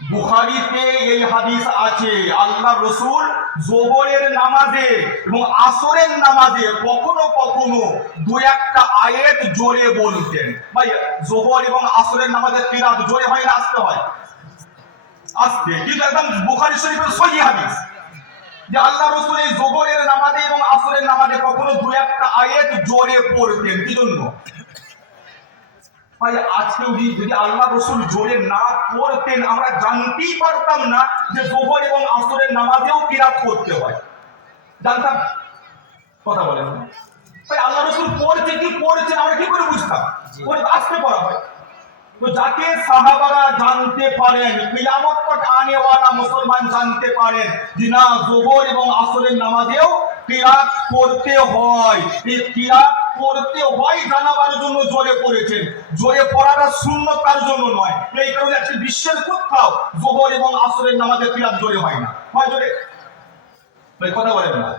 বুখারীতে এই হাদিস আছে, আল্লাহ রাসূল যোহরের নামাজে এবং আসরের নামাজে কখনো কখনো দু একটা আয়াত জোরে বলতেন। ভাই, যোহর এবং আসরের নামাজে কিরাত জোরে হয় না আস্তে হয়? আস্তে, কিন্তু একদম বুখারী শরীফের সহিহ হাদিস যে আল্লাহ রাসূল এই যোহরের নামাজে এবং আসরের নামাজে কখনো দু একটা আয়াত জোরে পড়তেন। কি জন্য? ভাই, আজকেও যদি আল্লাহ রাসূল জোরে না পড়তেন আমরা জানতেই পারতাম না যে যোহর এবং আসরের নামাজেও কিরাত করতে হয়। জানতাম? কথা বলেন। ভাই, আল্লাহ রাসূল পড়ছে কি পড়ছেন আমরা কি করে বুঝতাম? পড়ে আস্তে পড়া হয়। তো যাকে সাহাবারা জানতে পারেন, কিয়ামত তক আনে ওয়ালা মুসলমান জানতে পারেন যে না, যোহর এবং আসরের নামাজেও কিরাত করতে হয়, এই কিরাত করতে হয় জানাবার জন্য জোরে পড়েছেন। জোরে পড়াটা সুন্নত, তার জন্য নয়। এই কারণে একটি বিশ্বের কোথাও যোহর এবং আসরের নামাজে কিরাত জোরে হয় না। হয় জোরে? ভাই, কথা বলেন না।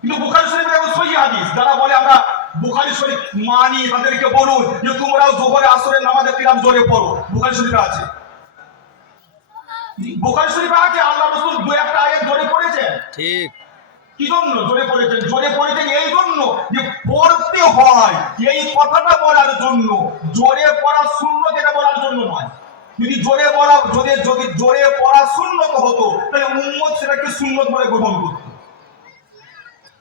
কিন্তু বুখারী শরীফের একটা সহিহ হাদিস, যারা বলে আমরা বুখারী শরীফ মানি তাদেরকে বলুন যে তোমরাও যোহরে আসরের নামাজে কিরাত জোরে পড়ো। বুখারী শরীফে আছে, বুখারী শরীফে আছে আল্লাহ রাসূল দু একটা আয়াত জোরে পড়েছেন। ঠিক। কি জন্য জোরে পড়েছেন? জোরে পড়েছেন এই জন্য যে পড়তে হয়, এই কথাটা বলার জন্য। জোরে পড়া সুন্নত এটা বলার জন্য নয়। যদি জোরে পড়া যদি জোরে পড়া সুন্নত হতো তাহলে উম্মত সেটাকে সুন্নত বলে গ্রহণ করত।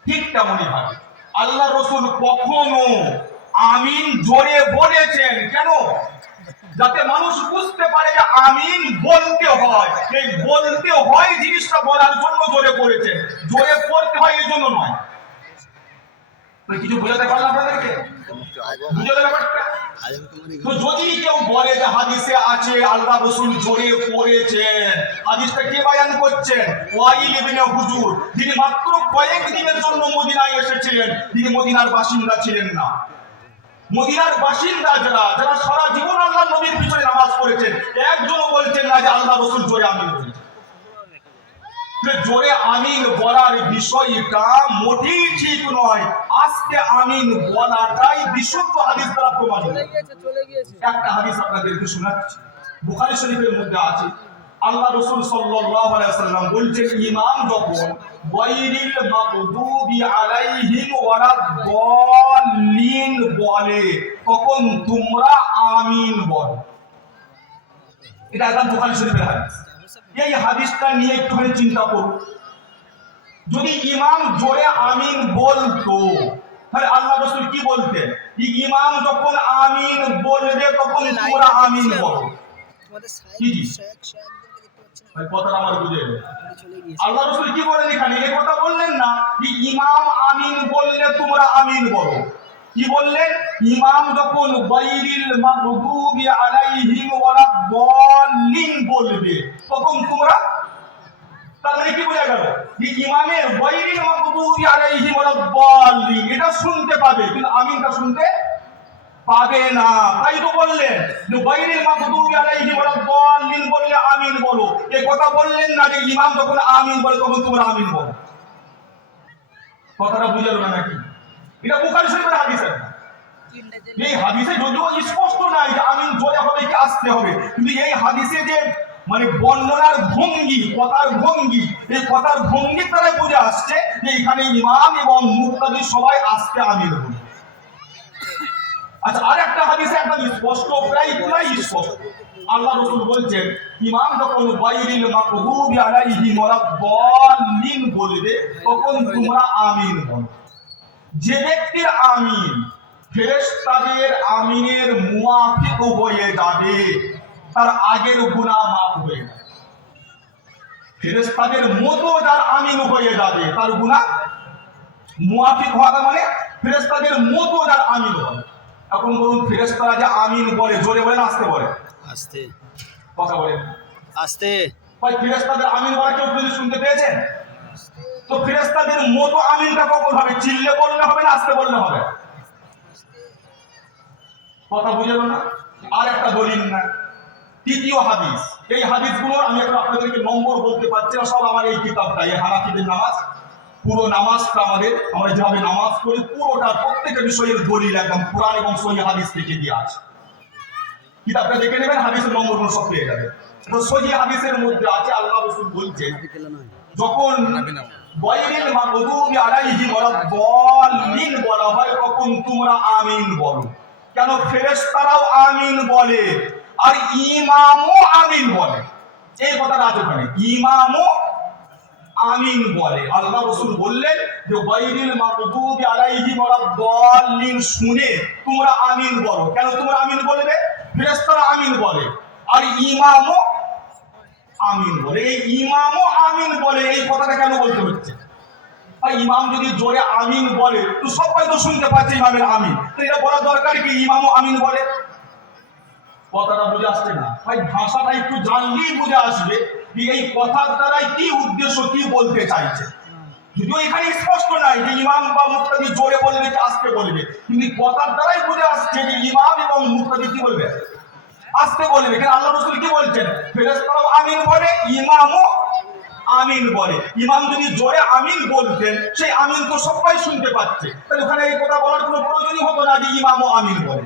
ঠিক তেমনই ভাবে আল্লাহ রাসূল কখনো আমিন জোরে বলেছেন। কেন? যাতে মানুষ বুঝতে পারে যে আমিন বলতে হয়। এই বলতে হয় জিনিসটা বলার জন্য জোরে পড়েছেন, জোরে পড়তে হয় এই জন্য নয়। কিছু বোঝাতে পারলাম আপনাদেরকে? বুঝে গেল ব্যাপারটা? তো যদি কেউ বলে যে হাদিসে আছে আল্লাহ রাসূল জোরে পড়েছেন, হাদিসটা কে বয়ান করছেন? ওয়াইল ইবনে হুজুর, যিনি মাত্র কয়েক দিনের জন্য মদিনায় এসেছিলেন। তিনি মদিনার বাসিন্দা ছিলেন না। মদিনার বাসিন্দা যারা সারা জীবন আল্লাহ নবীর পিছনে নামাজ পড়েছেন, একজনও বলছেন না যে আল্লাহ রাসূল জোরে আমিন বলেছেন। জোরে আমিন বলার বিষয়টা মোটেই ঠিক নয়। আজকে আমিন বলাটাই বিশুদ্ধ হাদিস দ্বারা প্রমাণিত। একটা হাদিস আপনাদেরকে শোনাচ্ছি, বুখারী শরীফের মধ্যে আছে। আল্লাহ রাসূল সাল্লাল্লাহু আলাইহি ওয়াসাল্লাম বলছেন, ইমাম যখন গায়রিল মাগদুবি আলাইহিম ওয়ালাদ-দাল্লিন বলে তখন তোমরা আমিন বলো। এটা একদম বুখারী শরীফের হাদিস। এই হাদিসটা নিয়ে একটুখানি চিন্তা করুন। যদি ইমাম জোরে আমিন বলতো তাহলে আল্লাহ রাসূল কি বলতেন? ইমাম যখন আমিন বলবে তখন তোমরা আমিন বলো। কি জি ভাই, কথাটা আমার বুঝে গেল। আল্লাহ রাসূল কি বলেন এখানে? এই কথা বললেন না যে ইমাম আমিন বললে তোমরা আমিন বলো। কি বললেন? ইমাম যখন গায়রিল মাগদুবি আলাইহিম ওয়ালাদ-দাল্লিন বলবে তখন তোমরা। তার মানে কি বোঝা গেল? যে ইমামের গায়রিল মাগদুবি আলাইহিম ওয়ালাদ-দাল্লিন এটা শুনতে পাবে, কিন্তু আমিনটা শুনতে পাবে না। তাই তো বললেন যে গায়রিল মাগদুবি আলাইহিম ওয়ালাদ-দাল্লিন বললে আমিন বলো। এই কথা বললেন না যে ইমাম যখন আমিন বলে তখন তোমরা আমিন বলো। কথাটা বুঝে গেল নাকি? এটা বুখারী শরীফের হাদিস। এই হাদিসে যদিও স্পষ্ট নাই যে আমিন জোরে হবে কি আস্তে হবে, কিন্তু এই হাদিসে যে মানে বর্ণনার ভঙ্গি, কথার ভঙ্গি, এই কথার ভঙ্গির দ্বারা বুঝে আসছে যে এখানে ইমাম এবং মুক্তাদি সবাই আস্তে আমিন বলে। আচ্ছা, আর একটা হাদিসে একদম স্পষ্ট, প্রায় স্পষ্ট আল্লাহ রাসূল বলছেন ইমাম যখন গায়রিল মাগদুবি আলাইহিম ওয়ালাদ-দাল্লিন বলবে তখন তোমরা আমিন বলো। যে ব্যক্তির আমিন ফেরেশতাদের আমিনের মুয়াফিক হয়ে যাবে তার আগের গুনাহ মাফ হয়ে যাবে। ফেরেশতাদের মতো যার আমিন হয়ে যাবে তার গুনাহ মুয়াফিক হওয়া মানে ফেরেশতাদের মতো যার আমিন হবে। এখন বলুন, ফেরেশতারা যে আমিন বলে জোরে বলেন আস্তে বলে? আস্তে। কথা বলেন আস্তে। ভাই, ফেরেশতাদের আমিন বলা কেউ যদি শুনতে পেয়েছেন? তো ফেরেশতাদের মতো আমিনটা কখন হবে? চিল্লে বললে হবে না আস্তে বললে হবে? কথা বুঝে গেল না? আর একটা দলিল না, তৃতীয় হাদিস। এই হাদিসগুলো আমি এখন আপনাদেরকে নম্বর বলতে পারছি না, সব আমার এই কিতাবটা, এই হানাফিদের নামাজ, পুরো নামাজটা আমরা যেভাবে নামাজ করি পুরোটা প্রত্যেকটা বিষয়ের দলিল একদম কোরআন এবং সহিহ হাদিস থেকে দিয়ে আছে। কিতাবটা দেখে নেবেন, হাদিসের নম্বরগুলো সব পেয়ে যাবেন। তো সহি হাদিসের মধ্যে আছে আল্লাহ রাসূল বলছেন যখন গায়রিল মাগদুবি আলাইহিম ওয়ালাদ-দাল্লিন বলা হয় তখন তোমরা আমিন বলো। কেন? ফেরেশতারাও আমিন বলে আর ইমামও আমিন বলে। এই কথাটা আছে ওখানে, ইমামও আমিন বলে। আল্লাহ রাসূল বললেন যে গায়রিল মাগদুবি আলাইহিম ওয়ালাদ-দাল্লিন শুনে তোমরা আমিন বলো। কেন তোমরা আমিন বলবে? ফেরেশতারা আমিন বলে আর ইমামও আমিন বলে। এই ইমামও আমিন বলে এই কথাটা কেন বলতে হচ্ছে? ইমাম যদি জোরে আমিন বলে তো সবাই তো শুনতে পাচ্ছে ইমামের আমিন, তো এটা বলা দরকার কি ইমামও আমিন বলে? কথাটা বুঝে আসছে না ভাই? ভাষাটা একটু জানলেই বুঝে আসবে যে এই কথার দ্বারাই কি উদ্দেশ্য, কি বলতে চাইছে। যদিও এখানে স্পষ্ট নাই যে ইমাম বা মুক্তাদি জোরে বলবে কি আস্তে বলবে, কিন্তু কথার দ্বারাই বুঝে আসছে যে ইমাম এবং মুক্তাদি কি বলবে, আস্তে বলবে। কিন্তু আল্লাহ রাসূল কি বলছেন? ফেরেশতারাও আমিন বলে, ইমামও আমিন বলে। ইমাম যদি জোরে আমিন বলতেন সেই আমিন তো সবাই শুনতে পাচ্ছে, তাহলে ওখানে এই কথা বলার কোনো প্রয়োজনই হতো না যে ইমামও আমিন বলে।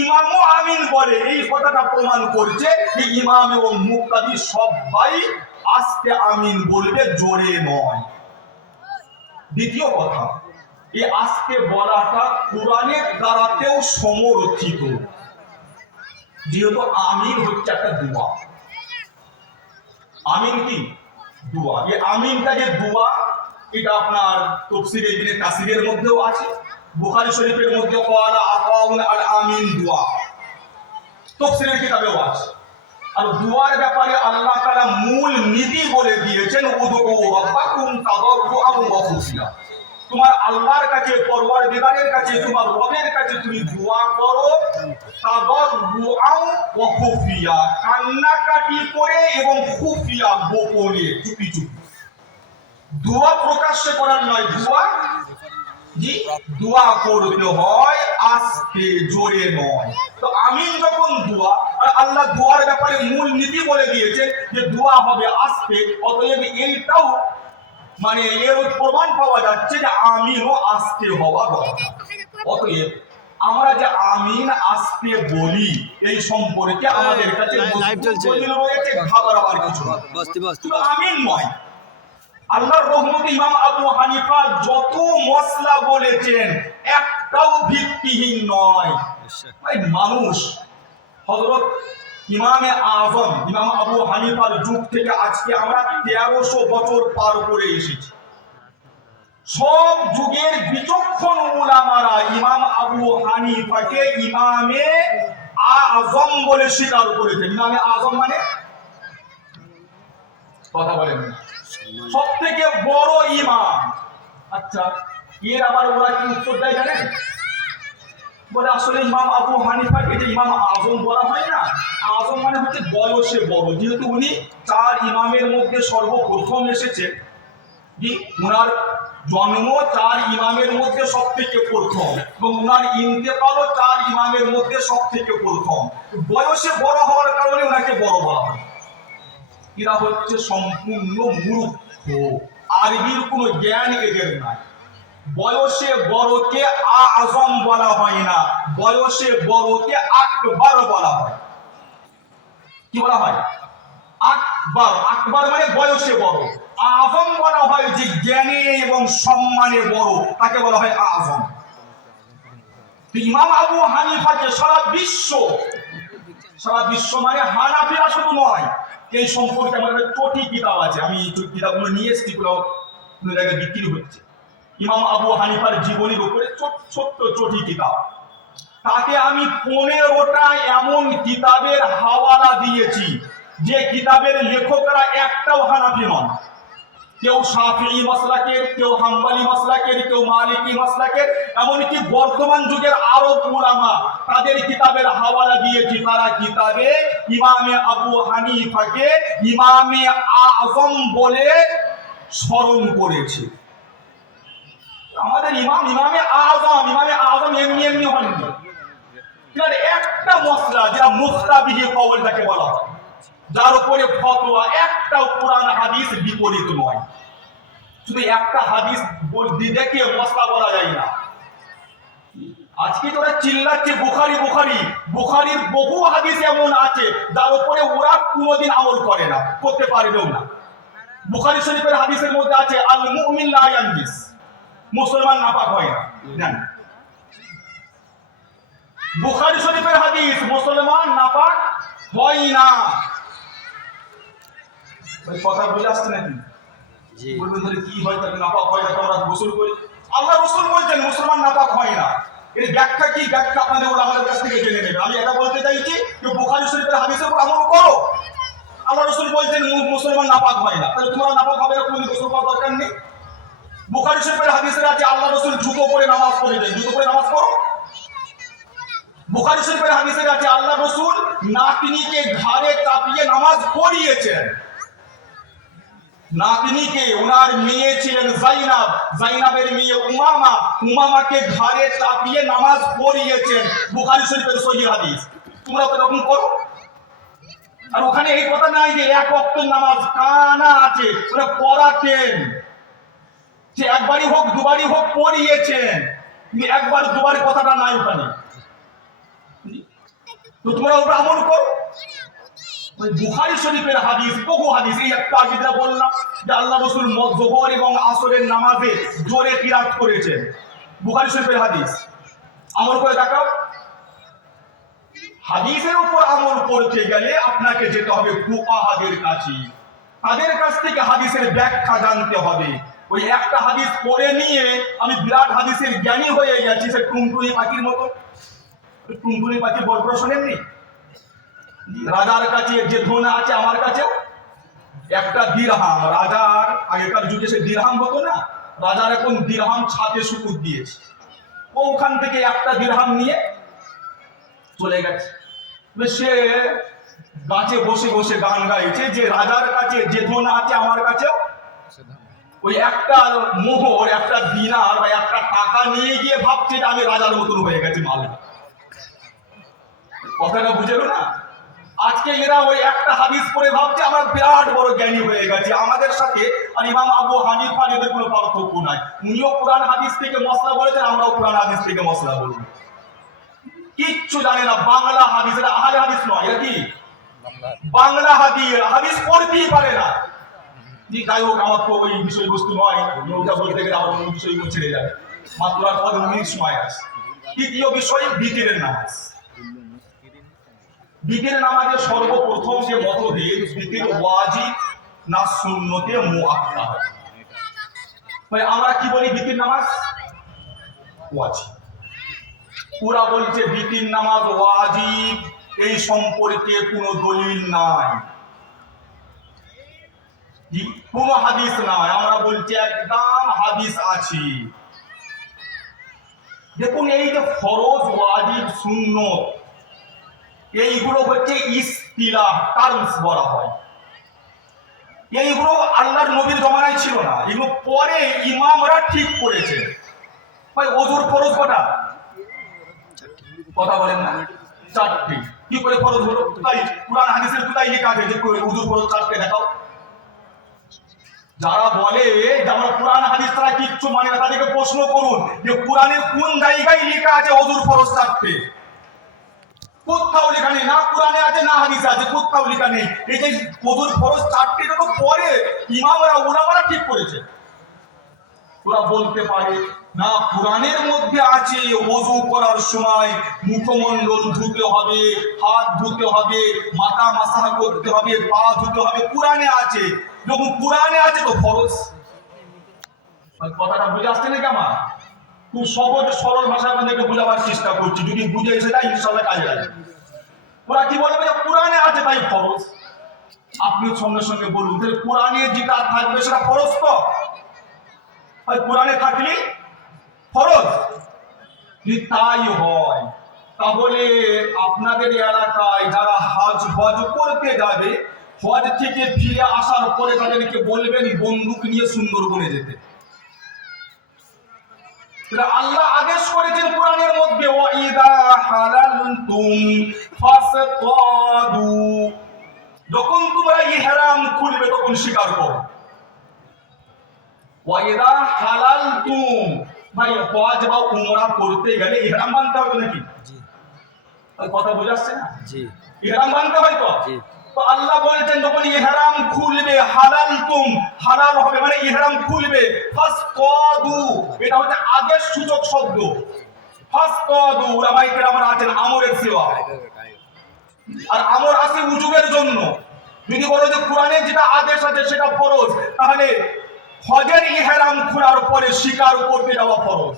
ইমামও আমিন বলে এই কথাটা প্রমাণ করছে যে ইমাম এবং মুক্তাদি সবাই আস্তে আমিন বলবে, জোরে নয়। দ্বিতীয় কথা, এই আস্তে বলাটা কোরআনের দ্বারাতেও সমর্থিত, যেহেতু আমিন হচ্ছে একটা দোয়া। আমিন কি? দোয়া। এই আমিনটা যে দোয়া, এটা আপনার তাফসীরে ইবনে কাসিরের মধ্যেও আছে, বুখারী শরীফের মধ্যে ক্বালা আতাউন আল আমিন দোয়া তাফসীরের কিতাবেও আছে। আর দোয়ার ব্যাপারে আল্লাহ তাআলা মূল নীতি বলে দিয়েছেন, উদউ রাব্বাকুম তাদাররুআন ওয়া খুফিয়া। তোমার আল্লাহর কাছে, পরওয়ারদিগারের কাছে, তোমার রবের কাছে তুমি দোয়া করো তাদাররুআন ওয়া খুফিয়া, কান্নাকাটি করে এবং খুফিয়া, গোপনে, চুপি চুপি। দোয়া প্রকাশ্যে করার নয়, দোয়া জি দোয়া করতে হয় আস্তে, জোরে নয়। তো আমিন যখন দোয়া, আর আল্লাহ দোয়ার ব্যাপারে মূল নীতি বলে দিয়েছে যে দোয়া হবে আস্তে, অতএব এইটাও মানে এর প্রমাণ পাওয়া যাচ্ছে যে আমিনও আস্তে হওয়া দরকার। অতএব আমরা যে আমিন আস্তে বলি এই সম্পর্কে আমাদের কাছে দলিল রয়েছে, ঘাবড়াবার কিছু না। আমিন নয়, আল্লাহর রহমতে ইমাম আবু হানিফা যত মসলা বলেছেন একটাও ভিত্তিহীন নয়। ভাই মানুষ হযরত ইমামে আযম ইমাম আবু হানিফার যুগ থেকে আজকে আমরা 1300 বছর পার করে এসেছি। সব যুগের বিচক্ষণ উলামারা ইমাম আবু হানিফাকে ইমামে আযম বলে স্বীকার করেছেন। ইমামে আযম মানে কথা বলেন সব থেকে বড় ইমাম। আচ্ছা, এর আবার ওরা কি উত্তর দেয় জানেন? বলে আসলে ইমাম আবু হানিফাকে যে ইমাম আযম বলা হয় না, আযম মানে হচ্ছে বয়সে বড়। যেহেতু উনি 4 ইমামের মধ্যে সর্বপ্রথম এসেছেন, জি উনার জন্ম 4 ইমামের মধ্যে সব থেকে প্রথম এবং উনার ইন্তেকালও 4 ইমামের মধ্যে সব থেকে প্রথম। বয়সে বড় হওয়ার কারণে ওনাকে বড় বলা হয়। এরা হচ্ছে সম্পূর্ণ মূর্খ, আরবির কোনো জ্ঞান এদের নাই। বয়সে বড়কে আযম বলা হয় না, বয়সে বড়কে আকবর বলা হয়। কি বলা হয়? আকবর। আকবর মানে বয়সে বড়। আযম বলা হয় যে জ্ঞানে এবং সম্মানে বড়, তাকে বলা হয় আযম। ইমাম আবু হানিফাকে সারা বিশ্ব মানে হানাফিরা শুধু নয়, এই সম্পর্কে আমার একটা চটি কিতাব আছে, আমি কিতাবগুলো নিয়ে এসেছি, কোনো জায়গায় বিক্রি হচ্ছে। ইমাম আবু হানিফার জীবনীর উপরে ছোট্ট চটি কিতাব, তাকে আমি 15টা এমন কিতাবের হাওয়ালা দিয়েছি যে কিতাবের লেখকরা একটাও হানাফি নন। কেউ শাফিঈ মাসলাকের, কেউ হাম্বলি মাসলাকের, কেউ মালিকি মাসলাকের, এমনকি বর্তমান যুগের আরব উলামা, তাদের কিতাবের হাওয়ালা দিয়েছি। তারা কিতাবে ইমামে আবু হানিফাকে ইমামে আযম বলে স্মরণ করেছে। আমাদের ইমামে আযম এমনি হননি। একটা মসলা যেটা মুফতাবিহি কওল তাকে বলা হয়, যার উপরে ফতোয়া একটাও কোরআন হাদিস বিপরীত নয়। শুধু একটা হাদিস দেখে মসলা বলা যায় না। আজকে তোরা চিল্লাচ্ছে বুখারীর বহু হাদিস এমন আছে যার উপরে ওরা কোনোদিন আমল করে না, করতে পারবেও না। বুখারী শরীফের হাদিসের মধ্যে আছে আল মুমিন লা ইয়ানজিস, মুসলমান নাপাক হয় না। জানেন বুখারী শরীফের হাদিস, মুসলমান নাপাক হয় না। ওই কথা বুঝে আসছে নাকি? জি বলবেন ধরে কি হয় তাহলে নাপাক হয় না, আমরা গোসল করি। আল্লাহ রাসূল বলছেন মুসলমান নাপাক হয় না। এর ব্যাখ্যা কি? ব্যাখ্যা আপনাদের ওলামাদের কাছ থেকে জেনে নেবেন। আমি এটা বলতে চাইছি যে বুখারী শরীফের হাদিসের উপর আমল করো। আল্লাহ রাসূল বলছেন মুসলমান নাপাক হয় না, তাহলে তোমরা নাপাক হবে না, কোনো গোসল করার দরকার নেই। বুখারী শরীফের হাদিসে আছে আল্লাহ রাসূল জুতো পরে নামাজ পড়েছেন, জুতো পরে নামাজ পড়ো। বুখারী শরীফের হাদিসে আছে আল্লাহ রাসূল নাতনিকে ঘাড়ে চাপিয়ে নামাজ পড়িয়েছেন। নাতনিকে, ওনার মেয়ে ছিলেন জাইনাব, জাইনাবের মেয়ে উমামা, উমামাকে ঘাড়ে চাপিয়ে নামাজ পড়িয়েছেন। বুখারী শরীফের সহিহ হাদিস। তোমরা তো এরকম করো। আর ওখানে এই কথা নাই যে এক ওয়াক্ত নামাজ, কানা আছে, ওরা পড়াতেন। যে একবারই হোক দুবারই হোক পড়িয়েছেন, একবার দুবার কথাটা নাই ওখানে। তো তোমরা ওটা আমল করো। বুখারী শরীফের হাদিস, বহু হাদিস, এই একটা যেটা বললাম যে আল্লাহ রাসূল যোহর এবং আসরের নামাজে জোরে কিরাত করেছেন, বুখারী শরীফের হাদিস। আমল করে দেখাও। হাদিসের উপর আমল করতে গেলে আপনাকে যেতে হবে ফুকাহাদের কাছে, তাদের কাছ থেকে হাদিসের ব্যাখ্যা জানতে হবে। ওই একটা হাদিস পড়ে নিয়ে আমি বিরাট হাদিসের জ্ঞানী হয়ে গেছি, সে টুনটুনি পাখির মতো। টুনটুনি পাখি বড় বড় শোনেননি? রাজার কাছে যে ধন আছে, আমার কাছেও একটা দিরহাম। রাজার আগেকার যুগে সে দিরহাম হতো না, রাজার এখন দিরহাম ছাতে সুকুর দিয়েছে। ও ওখান থেকে একটা দিরহাম নিয়ে চলে গেছে। সে গাছে বসে বসে গান গাইছে যে রাজার কাছে যে ধন আছে আমার কাছেও ওই একটা মোহর, একটা দিনার বা একটা টাকা নিয়ে গিয়ে ভাবছে যে আমি রাজার মতন হয়ে গেছি মালিক। কথাটা বুঝলো না? আজকে এরা ওই একটা হাদিস পড়ে ভাবছে আমরা বিরাট বড় জ্ঞানী হয়ে গেছি। আমাদের সাথে আর ইমাম আবু হানিফার এদের কোনো পার্থক্য নাই। উনিও কোরআন হাদিস থেকে মশলা বলেছেন, আমরাও কোরআন হাদিস থেকে মশলা বলবো। কিচ্ছু জানে না বাংলা হাদিস, এটা আহলে হাদিস নয়, এটা কি বাংলা হাদিস, হাদিস পড়তেই পারে না। জি যাই হোক, আমার তো ওই বিষয়বস্তু নয়, ওটা বলতে গেলে আমার অন্য বিষয়গুলো ছেড়ে যাবে। মাত্র আর 15 মিনিট সময় আছে। তৃতীয় বিষয় বিতিরের নামাজ। বিতির নামাজের সর্বপ্রথম যে মতভেদ, বিতির ওয়াজিব না সুন্নতে মুআক্কাদ। মানে আমরা কি বলি বিতির নামাজ ওয়াজিব, ওরা বলছে বিতির নামাজ ওয়াজিব। এই সম্পর্কে কোনো দলিল নাই, কোনো হাদিস নাই। আমরা বলছি একদম হাদিস আছে। দেখুন এই যে ফরজ, ওয়াজিব, সুন্নত, এইগুলো হচ্ছে ইস্তিলাহ, টার্মস বলা হয়। এইগুলো আল্লাহর নবীর জমানায় ছিল না, এগুলো পরে ইমামরা ঠিক করেছে। ভাই ওযুর ফরজ কটা? কথা বলেন না, 4টি। কি করে ফরজ হলো? তাই কুরআন হাদিসের কোথায় লেখা আছে যে ওযুর ফরজ 4টে? দেখাও। যারা বলে যে আমরা কোরআন হাদিস ছাড়া কিচ্ছু মানে না, তাদেরকে প্রশ্ন করুন যে কোরআনের কোন জায়গায় লেখা আছে ওযুর ফরজ 4টে? কোথাও লেখা নেই, না কোরআনে আছে না হাদিসে আছে, কোথাও লেখা নেই। এই যে ওযুর ফরজ 4টে, এটা তো পরে ইমামরা উলামারা ঠিক করেছে। ওরা বলতে পারে না কোরআনের মধ্যে আছে ওযু করার সময় মুখমণ্ডল ধুতে হবে, হাত ধুতে হবে, মাথা মাসাহ করতে হবে, পা ধুতে হবে, কোরআনে আছে। যখন কোরআনে আছে তো ফরজ। কথাটা বুঝে আসছে নাকি? আমার খুব সহজ সরল ভাষায় আপনাদেরকে বোঝাবার চেষ্টা করছি, যদি বুঝে এসে যায় ইনশাআল্লাহ কাজে লাগবে। ওরা কি বলবে যে কোরআনে আছে তাই ফরজ। আপনি সঙ্গে সঙ্গে বলুন তাহলে কোরআনে যেটা থাকবে সেটা ফরজ তো? কোরআনে থাকলে ফরজ। যদি তাই হয় তাহলে আপনাদের এলাকায় যারা হজ করতে যাবে, হজ থেকে ফিরে আসার পরে তাদেরকে বলবেন বন্দুক নিয়ে সুন্দরবনে যেতে। আল্লাহ আদেশ করেছেন কোরআনের মধ্যে ওয়াইদা হালালতুম ফাসতাদু, যখন তোমরা ইহরাম খুলবে তখন শিকার করো। ওয়াইদা হালালতুম, ভাই হজ বা উমরা করতে গেলে ইহরাম বাঁধতে হবে নাকি? জি। কথা বুঝে আসছে না? জি। ইহরাম বাঁধতে হয় তো? জি। তো আল্লাহ বলছেন যখন ইহরাম খুলবে হালালতুম, হালাল হবে মানে ইহরাম খুলবে। ফাসকাদু, এটা হচ্ছে আদেশ সূচক শব্দ। ফাসকাদু উলামায়ে কেরাম আছেন আমরের সিওয়া, আর আমর আছে উজুবের জন্য। যদি বলো যে কোরআনে যেটা আদেশ আছে সেটা ফরজ, তাহলে হজের ইহরাম খোলার পরে শিকার করতে যাওয়া ফরজ।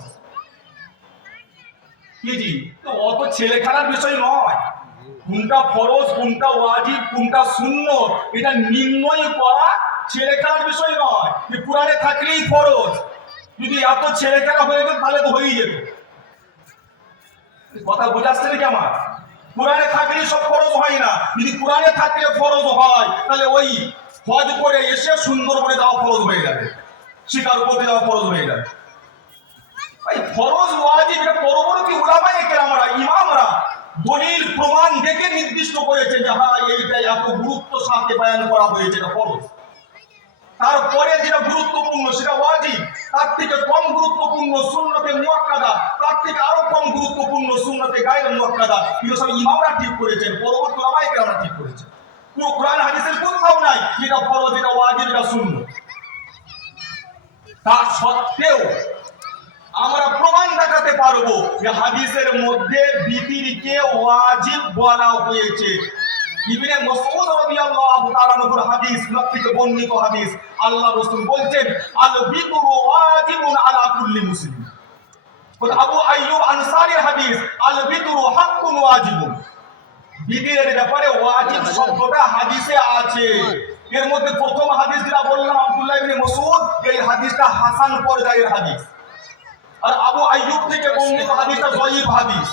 কি জি, তো অত ছেলে খেলার বিষয় নয়। কোনটা ফরজ, কোনটা ওয়াজিব, কোনটা সুন্নত, এটা নির্ণয় করা ছেলে খেলার বিষয় নয়। যে কোরআনে থাকলেই ফরজ, যদি এত ছেলে খেলা হয়ে যেত তাহলে তো হয়েই যেত। কথা বোঝাচ্ছে নাকি আমার? কোরআনে থাকলেই সব ফরজ হয় না। যদি কোরআনে থাকলে ফরজ হয়, তাহলে ওই হজ করে এসে সুন্দর করে যাওয়া ফরজ হয়ে যাবে, শিকার করতে যাওয়া ফরজ হয়ে যাবে। ফরজ ওয়াজিব এটা পরবর্তী উলামায়ে কেরামরা ইমামরা দলিল প্রমাণ দেখে নির্দিষ্ট করেছে যে হ্যাঁ এইটা এত গুরুত্ব সাথে বয়ান করা হয়েছে, এটা ফরজ। তারপরে যেটা গুরুত্বপূর্ণ সেটা ওয়াজিব, তার থেকে কম গুরুত্বপূর্ণ সুন্নতে মুআক্কাদা, তার থেকে আরো কম গুরুত্বপূর্ণ সুন্নতে গায়রে মুআক্কাদা। এগুলো সব ইমামরা ঠিক করেছেন, পরবর্তী উলামায়ে কেরামরা ঠিক করেছেন। পুরো কোরআন হাদিসের কোথাও নাই যেটা ফরজ, এটা ওয়াজিব, এটা সুন্নত। তার সত্ত্বেও আমরা প্রমাণ দেখাতে পারবো যে হাদিসের মধ্যে বিতিরকে ওয়াজিব বলা হয়েছে। ইবনে মাসউদ রাদিয়াল্লাহু তাআলা নবুর হাদিস, নবীকে বর্ণিত হাদিস, আল্লাহ রাসূল বলছেন আল বিতরু ওয়াজিবুন আলা কুল্লি মুসলিম। আবু আইয়ুব আনসারীর হাদিস আল বিতরু হাক্কুন ওয়াজিবুন। বিতিরের ব্যাপারে ওয়াজিব শব্দটা হাদিসে আছে। এর মধ্যে প্রথম হাদিস যেটা বললাম আব্দুল্লাহ ইবনে মাসউদ, এই হাদিসটা হাসান পর্যায়ের হাদিস। আর আবু আইয়ুব থেকে বর্ণিত হাদিসটা যায়ীফ হাদিস,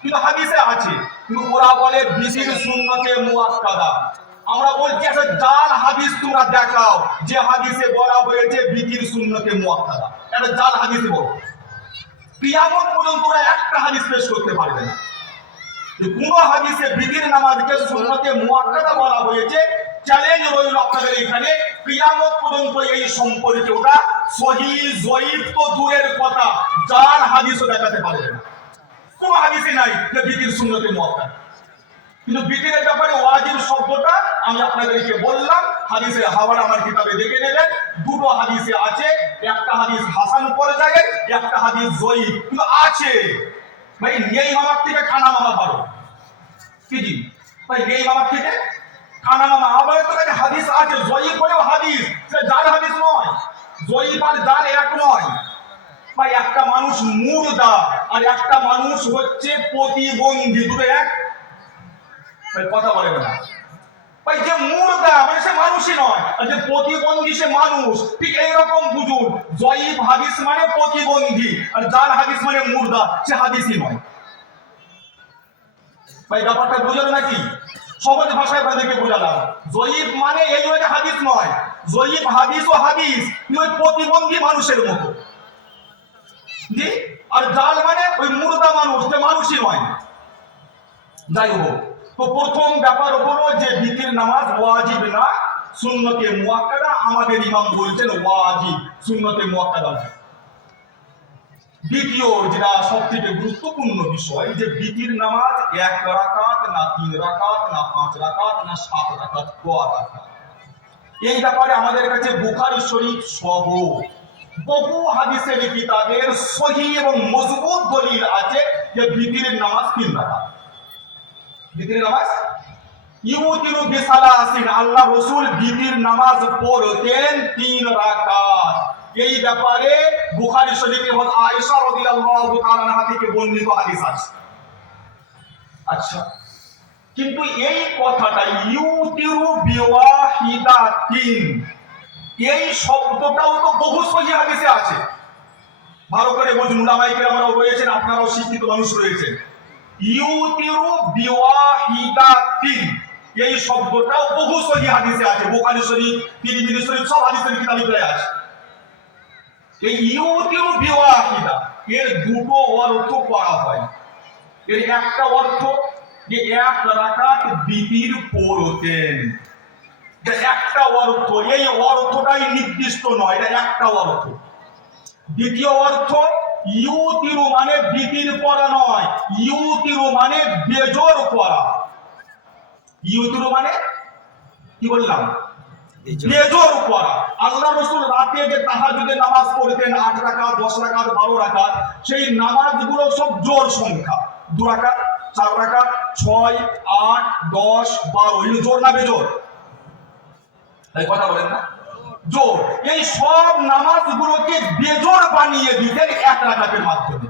কিন্তু হাদিসে আছে। কিন্তু ওরা বলে বিতির সুন্নতে মুআক্কাদা। আমরা বলছি একটা জাল হাদিস তোমরা দেখাও যে হাদিসে বলা হয়েছে বিতির সুন্নতে মুআক্কাদা। এটা জাল হাদিস বলো। কিয়ামত পর্যন্ত ওরা একটা হাদিস পেশ করতে পারবে না। কোন হাদিসে বিতির নামাজকে সুন্নতে মুআক্কাদা বলা হয়েছে, চ্যালেঞ্জ রইল আপনাদের এখানে। কিয়ামত পর্যন্ত এই সম্পর্কে ওরা সহিহ যায়ীফ তো দূরের কথা, জাল হাদিসও দেখাতে পারবে না। কোন হাদিসে নাই যে বিতির সুন্নতে মুআক্কাদা। কিন্তু বিতিরের ব্যাপারে ওয়াজিব শব্দটা আমি আপনাদেরকে বললাম, হাদিসের হাওয়ালা আমার কিতাবে দেখে নেবেন। দুটো হাদিসে আছে, একটা হাদিস হাসান পর্যায়ের, একটা হাদিস যায়ীফ, কিন্তু আছে। ভাই নেই মামার থেকে কানা মামা ভালো। কি জি ভাই, নেই মামার থেকে কানা মামা। আমাদের তো কাছে হাদিস আছে, যায়ীফ বলেও হাদিস, সেটা জাল হাদিস নয়। যায়ীফ আর জাল এক নয় ভাই। একটা মানুষ মুর্দা আর একটা মানুষ হচ্ছে প্রতিবন্ধী, দুটো এক ভাই? কথা বলে না ভাই। যে মুর্দা মানে সে মানুষই নয়, আর যে প্রতিবন্ধী সে মানুষ। ঠিক এইরকম বুঝুন, যায়ীফ হাদিস মানে প্রতিবন্ধী, আর জাল হাদিস মানে মুর্দা, সে হাদিসই নয় ভাই। ব্যাপারটা বুঝলো নাকি? সহজ ভাষায় আপনাদেরকে বোঝালাম। যায়ীফ মানে এই নয় যে হাদিস নয়, যায়ীফ হাদিস ও হাদিস, ওই প্রতিবন্ধী মানুষের মতো জি। আর জাল মানে ওই মুর্দা মানুষ, যে মানুষই নয়। যাই হোক, তো প্রথম ব্যাপার হলো যে বিতির নামাজ ওয়াজিব না, সুন্নতে মুআক্কাদা। আমাদের ইমাম বলছেন ওয়াজিব, সুন্নতে মুআক্কাদা। দ্বিতীয় যেটা সবথেকে গুরুত্বপূর্ণ বিষয়, যে বিতির নামাজ 1 রাকাত না 3 রাকাত না 5 রাকাত না 7 রাকাত, কয় রাকাত। এই ব্যাপারে আমাদের কাছে বুখারী শরীফ সহ বহু হাদিসের কিতাবের সহিহ এবং মজবুত দলিল আছে যে বিতির নামাজ 3 রাকাত। বিতির নামাজ ইউতিরু বিসালাসিন, আল্লাহ রাসূল বিতির নামাজ পড়তেন 3 রাকাত। এই ব্যাপারে বুখারী শরীফে হযরত আয়েশা রাদিয়াল্লাহু তাআলা আনহা থেকে বর্ণিত হাদিস আছে। আচ্ছা, কিন্তু এই কথাটা ইউতিরু বিওয়াহিদাতিন, এই শব্দটাও তো বহু সহিহ হাদিসে আছে। ভালো করে বুঝুন, উলামায়ে কেরামরাও রয়েছেন, আপনারাও শিক্ষিত মানুষ রয়েছেন। ইউতিরু বিওয়াহিদাতিন, এই শব্দটাও বহু সহিহ হাদিসে আছে। বুখারী শরীফ, তিরমিজি শরীফ, সব হাদিসের কিতাবে প্রায় আছে। এই ইউতিরু বিওয়াহিদা এর দুটো অর্থ করা হয়। এর একটা অর্থ যে 1 রাকাত বিতির পড়তেন, একটা অর্থ। এই অর্থটাই নির্দিষ্ট নয়, এটা একটা অর্থ। দ্বিতীয় অর্থ, ইউতিরু মানে বিতির পড়া নয়, ইউতিরু মানে বেজোর পড়া। ইউতিরু মানে কি বললাম? বেজোর করা। আল্লাহ রাসূল রাতে যে তাহাজ্জুদের নামাজ পড়তেন 8 রাকাত, 10 রাকাত, 12 রাকাত, সেই নামাজগুলো সব জোর সংখ্যা। 2 রাকাত, 4 রাকাত, 6, 8, 10, 12, এগুলো জোর না বেজোর? এই কথা বলেন না? জোর। এই সব নামাজগুলোকে বেজোর বানিয়ে দিতেন 1 রাকাতের মাধ্যমে।